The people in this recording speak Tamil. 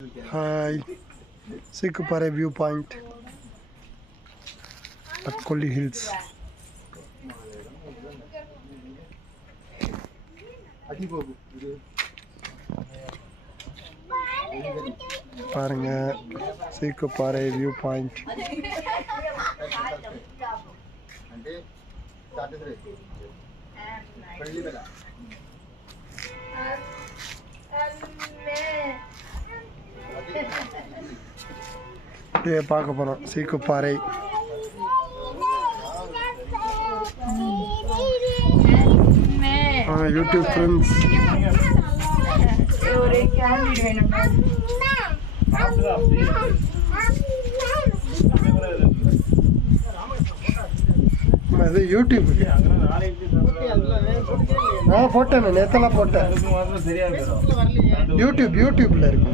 Hi, Sikupare viewpoint at Kolli Hills. பாருங்க சீக்குப்பாறை வியூ பாயிண்ட். அப்படியே பார்க்க போறோம் சீக்குப்பாறை. யூடியூப் ஃப்ரெண்ட்ஸ் அது யூடியூப் போட்டேன் நேத்தெல்லாம் போட்டேன். யூடியூப்ல இருக்கு.